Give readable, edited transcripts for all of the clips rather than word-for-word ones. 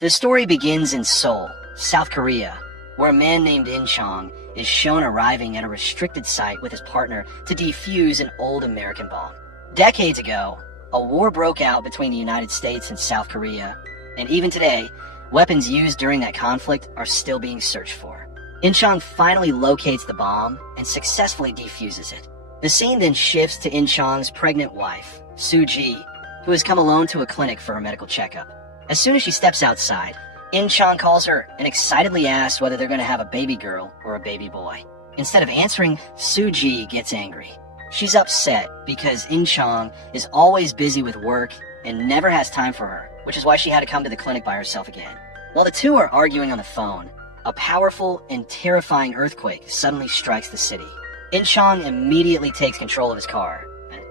The story begins in Seoul, South Korea, where a man named In Chong is shown arriving at a restricted site with his partner to defuse an old American bomb. Decades ago, a war broke out between the United States and South Korea, and even today, weapons used during that conflict are still being searched for. In Chong finally locates the bomb and successfully defuses it. The scene then shifts to In Chong's pregnant wife, Soo Ji, who has come alone to a clinic for her medical checkup. As soon as she steps outside, In Chong calls her and excitedly asks whether they're going to have a baby girl or a baby boy. Instead of answering, Soo Ji gets angry. She's upset because In Chong is always busy with work and never has time for her, which is why she had to come to the clinic by herself again. While the two are arguing on the phone, a powerful and terrifying earthquake suddenly strikes the city. In Chong immediately takes control of his car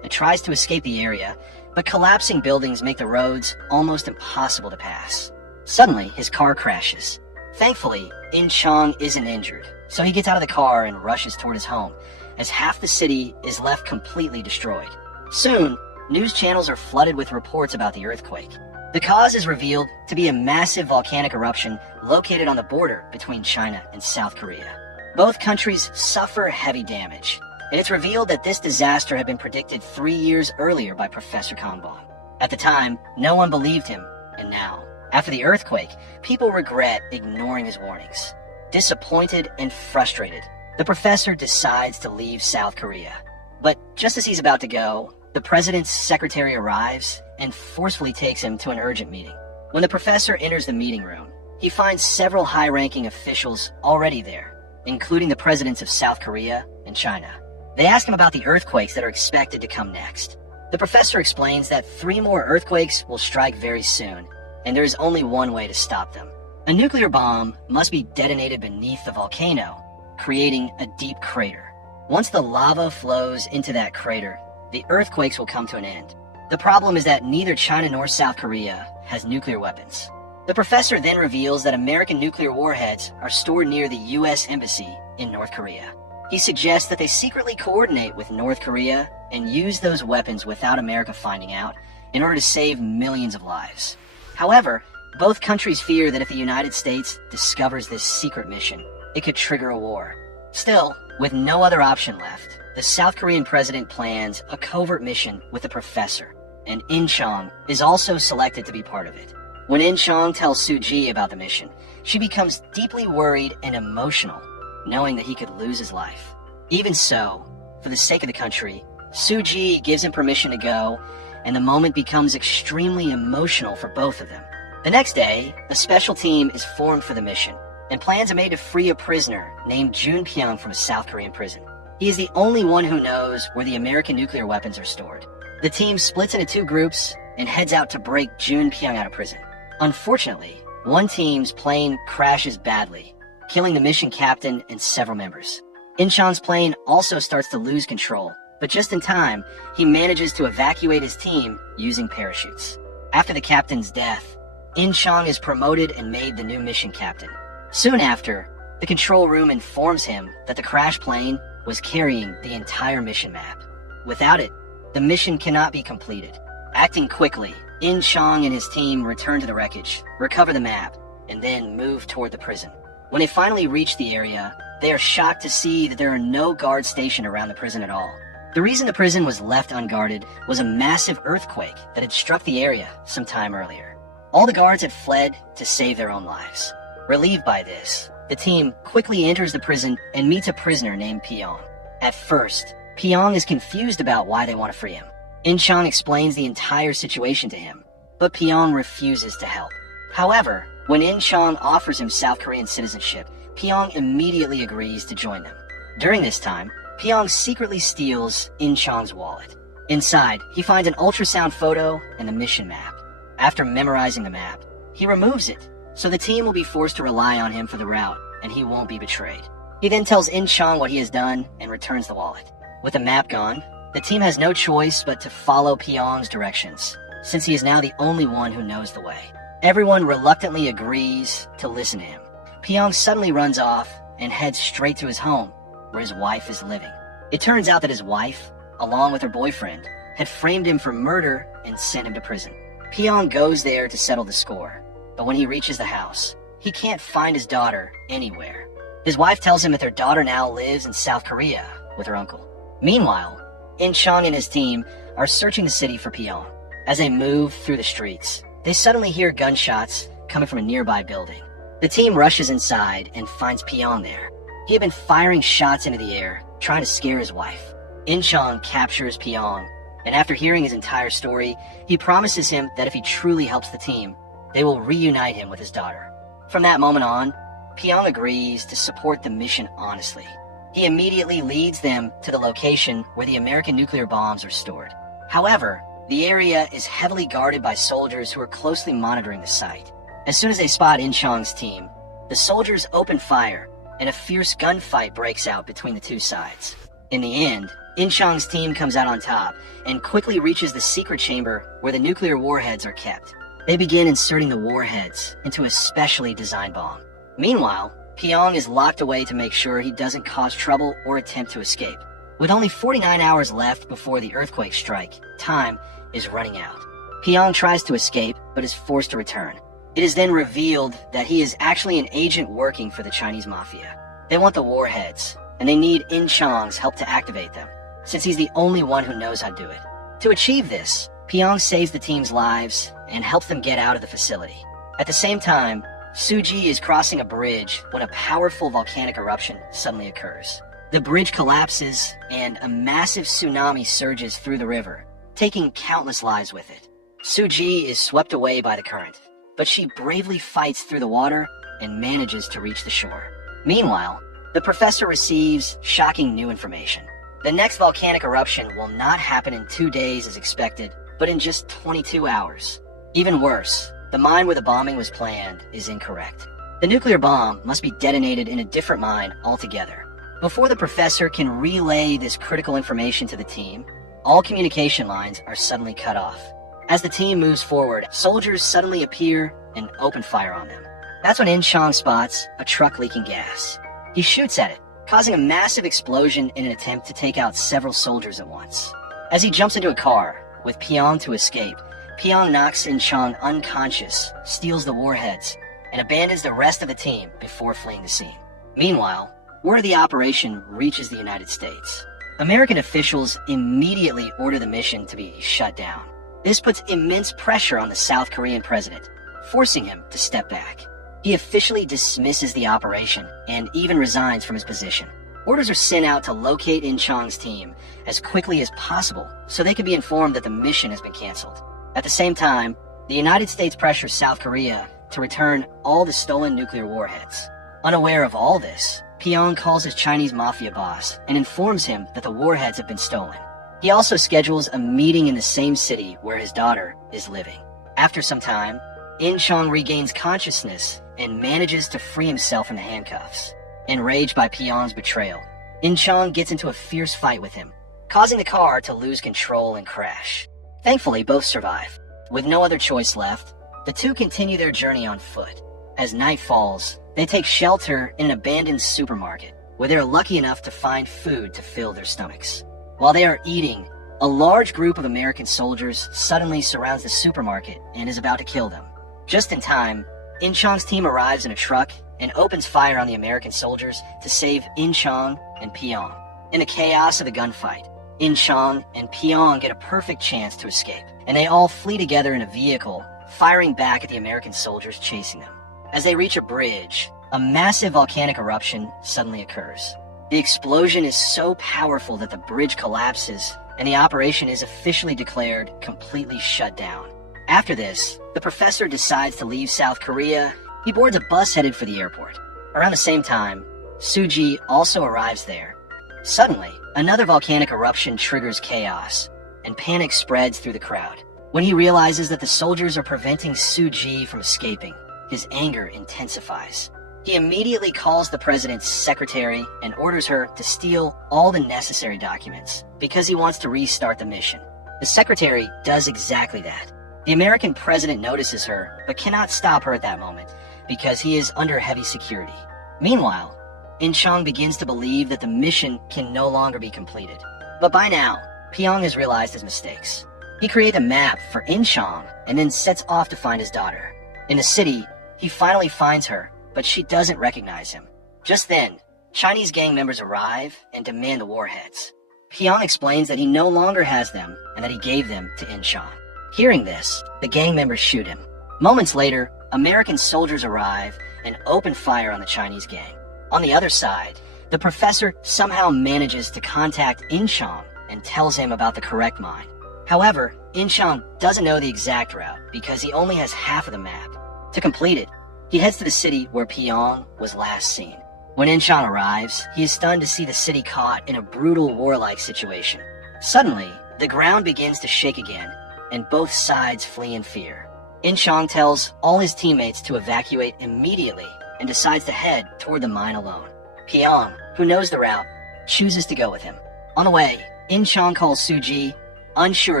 and tries to escape the area, but collapsing buildings make the roads almost impossible to pass. Suddenly, his car crashes. Thankfully, In Chong isn't injured, so he gets out of the car and rushes toward his home, as half the city is left completely destroyed. Soon, news channels are flooded with reports about the earthquake. The cause is revealed to be a massive volcanic eruption located on the border between China and South Korea. Both countries suffer heavy damage, and it's revealed that this disaster had been predicted 3 years earlier by Professor Kangbong. At the time, no one believed him, and now, after the earthquake, people regret ignoring his warnings. Disappointed and frustrated, the professor decides to leave South Korea. But just as he's about to go, the president's secretary arrives and forcefully takes him to an urgent meeting. When the professor enters the meeting room, he finds several high-ranking officials already there, including the presidents of South Korea and China. They ask him about the earthquakes that are expected to come next. The professor explains that 3 more earthquakes will strike very soon, and there is only one way to stop them. A nuclear bomb must be detonated beneath the volcano, creating a deep crater. Once the lava flows into that crater, the earthquakes will come to an end. The problem is that neither China nor South Korea has nuclear weapons. The professor then reveals that American nuclear warheads are stored near the U.S. Embassy in North Korea. He suggests that they secretly coordinate with North Korea and use those weapons without America finding out in order to save millions of lives. However, both countries fear that if the United States discovers this secret mission, it could trigger a war. Still, with no other option left, the South Korean president plans a covert mission with the professor, and In Chong is also selected to be part of it. When In Chong tells Soo Ji about the mission, she becomes deeply worried and emotional, knowing that he could lose his life. Even so, for the sake of the country, Soo Ji gives him permission to go, and the moment becomes extremely emotional for both of them. The next day, a special team is formed for the mission, and plans are made to free a prisoner named Jun Pyong from a South Korean prison. He is the only one who knows where the American nuclear weapons are stored. The team splits into 2 groups and heads out to break Jun Pyong out of prison. Unfortunately, one team's plane crashes badly, killing the mission captain and several members. In Chong's plane also starts to lose control, but just in time, he manages to evacuate his team using parachutes. After the captain's death, In Chong is promoted and made the new mission captain. Soon after, the control room informs him that the crash plane was carrying the entire mission map. Without it, the mission cannot be completed. Acting quickly, In Chong and his team return to the wreckage, recover the map, and then move toward the prison. When they finally reach the area, they are shocked to see that there are no guards stationed around the prison at all. The reason the prison was left unguarded was a massive earthquake that had struck the area some time earlier. All the guards had fled to save their own lives. Relieved by this, the team quickly enters the prison and meets a prisoner named Pyong. At first, Pyong is confused about why they want to free him. In Chong explains the entire situation to him, but Pyong refuses to help. However, when In Chong offers him South Korean citizenship, Pyong immediately agrees to join them. During this time, Pyong secretly steals In Chong's wallet. Inside, he finds an ultrasound photo and the mission map. After memorizing the map, he removes it, so the team will be forced to rely on him for the route, and he won't be betrayed. He then tells In Chong what he has done and returns the wallet. With the map gone, the team has no choice but to follow Pyong's directions, since he is now the only one who knows the way. Everyone reluctantly agrees to listen to him. Pyong suddenly runs off and heads straight to his home, where his wife is living. It turns out that his wife, along with her boyfriend, had framed him for murder and sent him to prison. Pyong goes there to settle the score. But when he reaches the house, he can't find his daughter anywhere. His wife tells him that their daughter now lives in South Korea with her uncle. Meanwhile, In-chong and his team are searching the city for Pyong. As they move through the streets, they suddenly hear gunshots coming from a nearby building. The team rushes inside and finds Pyong there. He had been firing shots into the air, trying to scare his wife. In-chong captures Pyong, and after hearing his entire story, he promises him that if he truly helps the team, they will reunite him with his daughter. From that moment on, Pyong agrees to support the mission honestly. He immediately leads them to the location where the American nuclear bombs are stored. However, the area is heavily guarded by soldiers who are closely monitoring the site. As soon as they spot In-chong's team, the soldiers open fire, and a fierce gunfight breaks out between the two sides. In the end, In-chong's team comes out on top and quickly reaches the secret chamber where the nuclear warheads are kept. They begin inserting the warheads into a specially designed bomb. Meanwhile, Pyong is locked away to make sure he doesn't cause trouble or attempt to escape. With only 49 hours left before the earthquake strike, time is running out. Pyong tries to escape, but is forced to return. It is then revealed that he is actually an agent working for the Chinese mafia. They want the warheads, and they need In-chong's help to activate them, since he's the only one who knows how to do it. To achieve this, Pyong saves the team's lives and helps them get out of the facility. At the same time, Suji is crossing a bridge when a powerful volcanic eruption suddenly occurs. The bridge collapses and a massive tsunami surges through the river, taking countless lives with it. Suji is swept away by the current, but she bravely fights through the water and manages to reach the shore. Meanwhile, the professor receives shocking new information. The next volcanic eruption will not happen in 2 days as expected, but in just 22 hours. Even worse, the mine where the bombing was planned is incorrect. The nuclear bomb must be detonated in a different mine altogether. Before the professor can relay this critical information to the team, all communication lines are suddenly cut off. As the team moves forward, soldiers suddenly appear and open fire on them. That's when In-chong spots a truck leaking gas. He shoots at it, causing a massive explosion in an attempt to take out several soldiers at once. As he jumps into a car, with Pyong to escape, Pyong knocks In-chong unconscious, steals the warheads, and abandons the rest of the team before fleeing the scene. Meanwhile, word of the operation reaches the United States. American officials immediately order the mission to be shut down. This puts immense pressure on the South Korean president, forcing him to step back. He officially dismisses the operation and even resigns from his position. Orders are sent out to locate In-chong's team as quickly as possible so they can be informed that the mission has been canceled. At the same time, the United States pressures South Korea to return all the stolen nuclear warheads. Unaware of all this, Pyong calls his Chinese mafia boss and informs him that the warheads have been stolen. He also schedules a meeting in the same city where his daughter is living. After some time, In-chong regains consciousness and manages to free himself from the handcuffs. Enraged by Pyong's betrayal, In-chong gets into a fierce fight with him, causing the car to lose control and crash. Thankfully, both survive. With no other choice left, the two continue their journey on foot. As night falls, they take shelter in an abandoned supermarket, where they are lucky enough to find food to fill their stomachs. While they are eating, a large group of American soldiers suddenly surrounds the supermarket and is about to kill them. Just in time, In-chong's team arrives in a truck and opens fire on the American soldiers to save In-chong and Pyong. In the chaos of the gunfight, In-chong and Pyong get a perfect chance to escape, and they all flee together in a vehicle, firing back at the American soldiers chasing them. As they reach a bridge, a massive volcanic eruption suddenly occurs. The explosion is so powerful that the bridge collapses, and the operation is officially declared completely shut down. After this, the professor decides to leave South Korea. He boards a bus headed for the airport. Around the same time, Suji also arrives there. Suddenly, another volcanic eruption triggers chaos, and panic spreads through the crowd. When he realizes that the soldiers are preventing Suji from escaping, his anger intensifies. He immediately calls the president's secretary and orders her to steal all the necessary documents, because he wants to restart the mission. The secretary does exactly that. The American president notices her, but cannot stop her at that moment, because he is under heavy security. Meanwhile, In-chong begins to believe that the mission can no longer be completed. But by now, Pyong has realized his mistakes. He creates a map for In-chong and then sets off to find his daughter. In the city, he finally finds her, but she doesn't recognize him. Just then, Chinese gang members arrive and demand the warheads. Pion explains that he no longer has them and that he gave them to Inchon. Hearing this, the gang members shoot him. Moments later, American soldiers arrive and open fire on the Chinese gang. On the other side, the professor somehow manages to contact Inchon and tells him about the correct mine. However, Inchon doesn't know the exact route because he only has half of the map. To complete it, he heads to the city where Pion was last seen. When Inchon arrives, he is stunned to see the city caught in a brutal warlike situation. Suddenly, the ground begins to shake again, and both sides flee in fear. Inchon tells all his teammates to evacuate immediately and decides to head toward the mine alone. Pion, who knows the route, chooses to go with him. On the way, Inchon calls Suji, unsure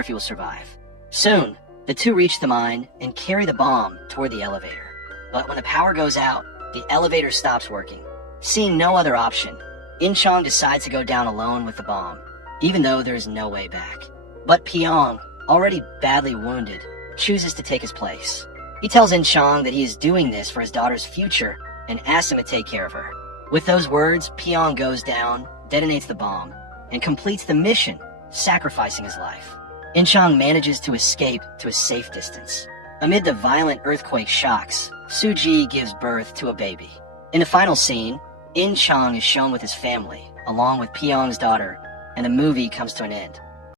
if he will survive. Soon, the two reach the mine and carry the bomb toward the elevator. But when the power goes out, the elevator stops working. Seeing no other option, Inchon decides to go down alone with the bomb, even though there is no way back. But Pion, already badly wounded, chooses to take his place. He tells Inchon that he is doing this for his daughter's future and asks him to take care of her. With those words, Pion goes down, detonates the bomb, and completes the mission, sacrificing his life. Inchon manages to escape to a safe distance. Amid the violent earthquake shocks, Suji gives birth to a baby. In the final scene, Inchon is shown with his family, along with Pion's daughter, and the movie comes to an end.